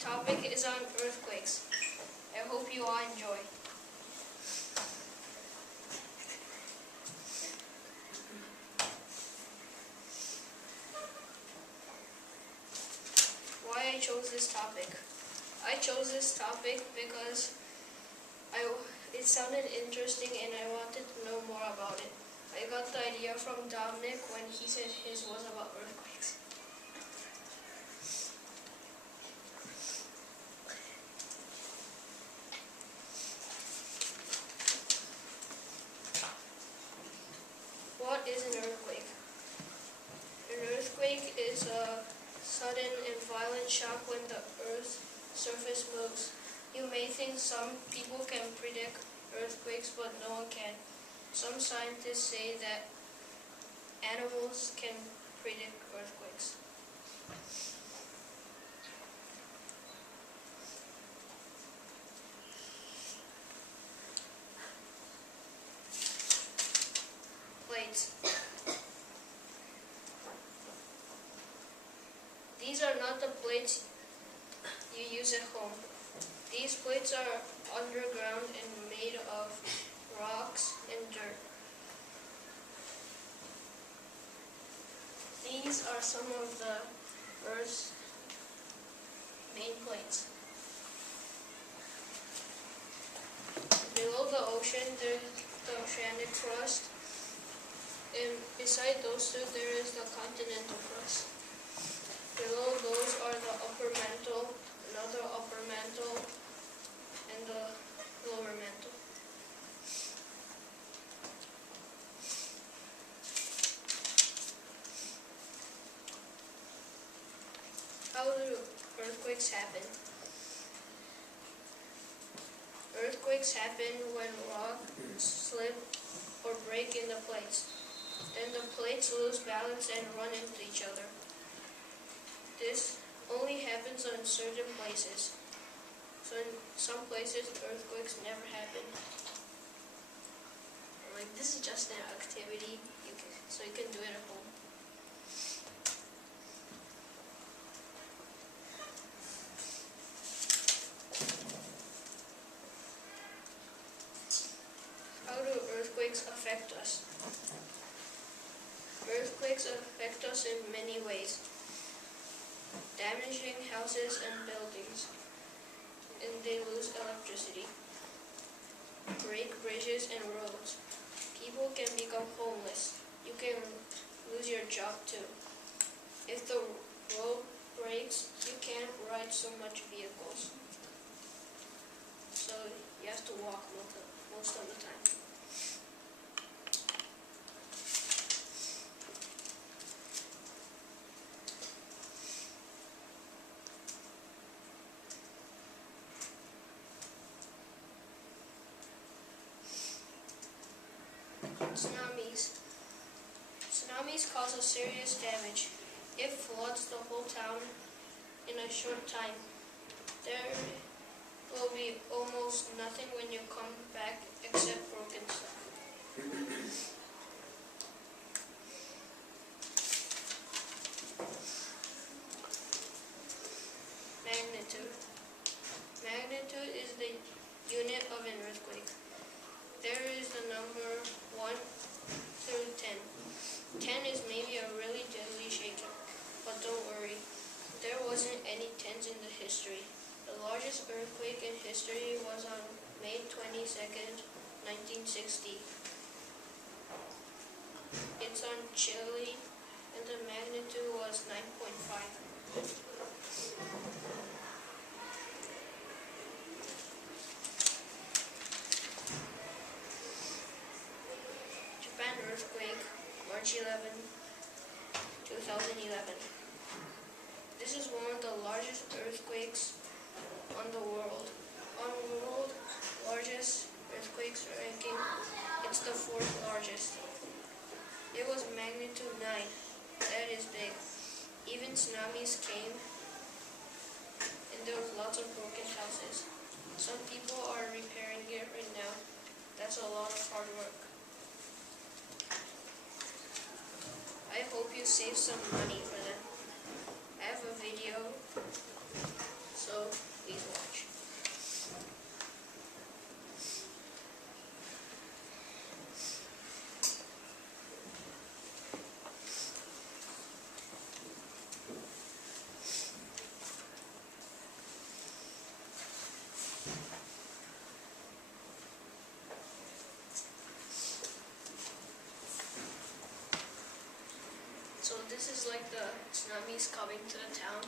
topic is on earthquakes. I hope you all enjoy. Why I chose this topic? I chose this topic because it sounded interesting and I wanted to know more about it. I got the idea from Dominic when he said his was about earthquakes. What is an earthquake? An earthquake is a sudden and violent shock when the Earth's surface moves. You may think some people can predict earthquakes, but no one can. Some scientists say that animals can predict earthquakes. Plates. These are not the plates you use at home. These plates are underground and made of rocks and dirt. These are some of the Earth's main plates. Below the ocean, there's the oceanic crust, and beside those two, there is the continental crust. Below those are the upper mantle, another upper mantle, and the lower mantle. How do earthquakes happen? Earthquakes happen when rocks slip or break in the plates. Then the plates lose balance and run into each other. This only happens on certain places. So in some places, earthquakes never happen. Like, this is just an activity, so you can do it at home. How do earthquakes affect us? Earthquakes affect us in many ways, damaging houses and buildings, and they lose electricity, break bridges and roads. People can become homeless. You can lose your job too. If the road breaks, you can't ride so much vehicles. So you have to walk most of the time. Tsunamis. Tsunamis cause a serious damage. It floods the whole town in a short time. There will be almost nothing when you come back except broken stuff. Magnitude. Magnitude is the unit of an earthquake. There is the number 1 through 10. 10 is maybe a really deadly shaking, but don't worry, there wasn't any 10s in the history. The largest earthquake in history was on May 22nd, 1960. It's on Chile, and the magnitude was 9.5. Earthquake, March 11, 2011. This is one of the largest earthquakes on the world. On world largest earthquakes ranking, it's the 4th largest. It was magnitude 9. That is big. Even tsunamis came, and there was lots of broken houses. Some people are repairing it right now. That's a lot of hard work. I hope you save some money for them. I have a video, so So this is like the tsunamis coming to the town.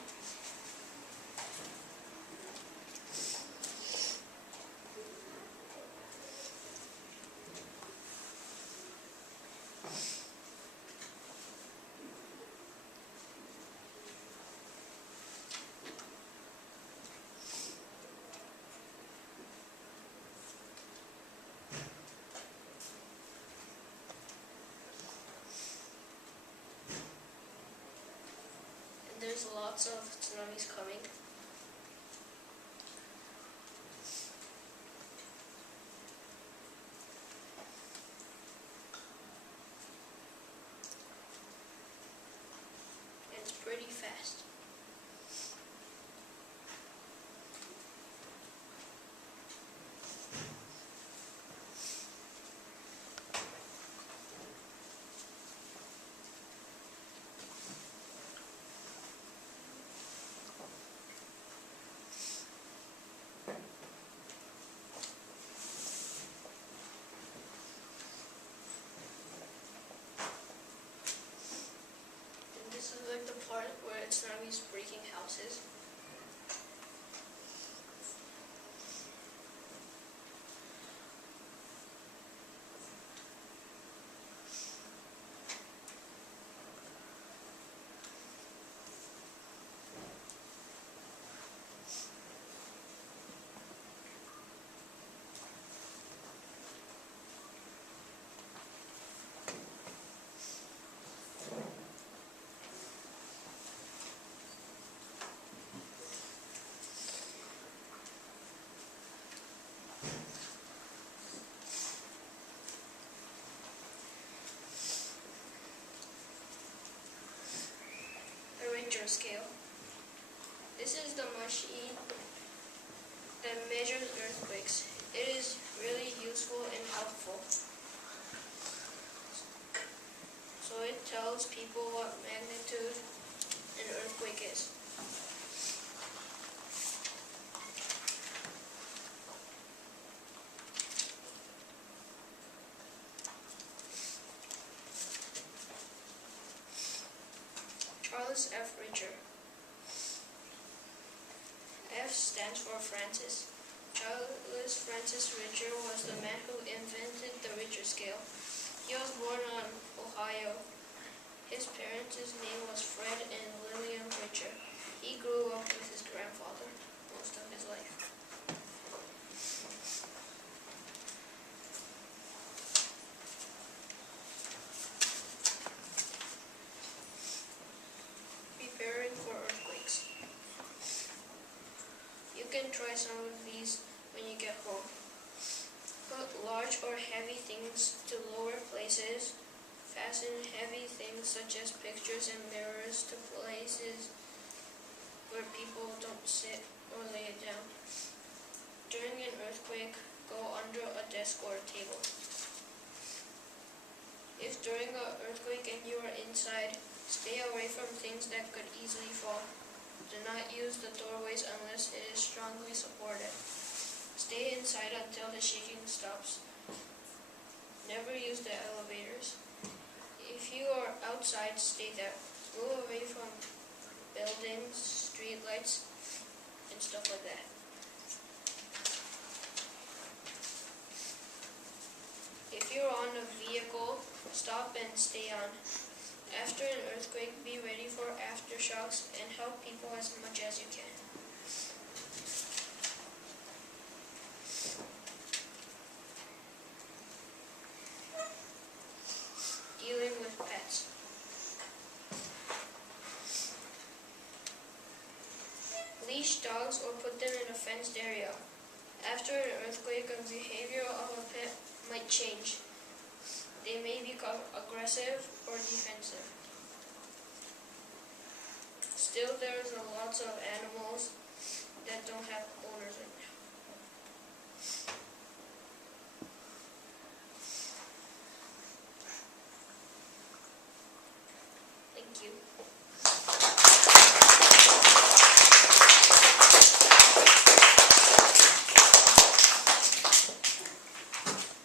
There's lots of tsunamis coming. It's pretty fast. This is like the part where tsunamis breaking houses. Richter scale. This is the machine that measures earthquakes. It is really useful and helpful. So it tells people what magnitude an earthquake is. Charles F. Richter. F stands for Francis. Charles Francis Richter was the man who invented the Richter scale. He was born in Ohio. His parents' name was Fred and Lillian Richter. He grew up with his grandfather most of his life. Preparing for earthquakes. You can try some of these when you get home. Put large or heavy things to lower places. Fasten heavy things such as pictures and mirrors to places where people don't sit or lay it down. During an earthquake, go under a desk or a table. If during an earthquake and you are inside, stay away from things that could easily fall. Do not use the doorways unless it is strongly supported. Stay inside until the shaking stops. Never use the elevators. If you are outside, stay there. Move away from buildings, street lights, and stuff like that. If you're on a vehicle, stop and stay on. After an earthquake, be ready for aftershocks and help people as much as you can. Dealing with pets. Leash dogs or put them in a fenced area. After an earthquake, the behavior of a pet might change. They may become aggressive or defensive. Still, there's lots of animals that don't have owners right now. Thank you.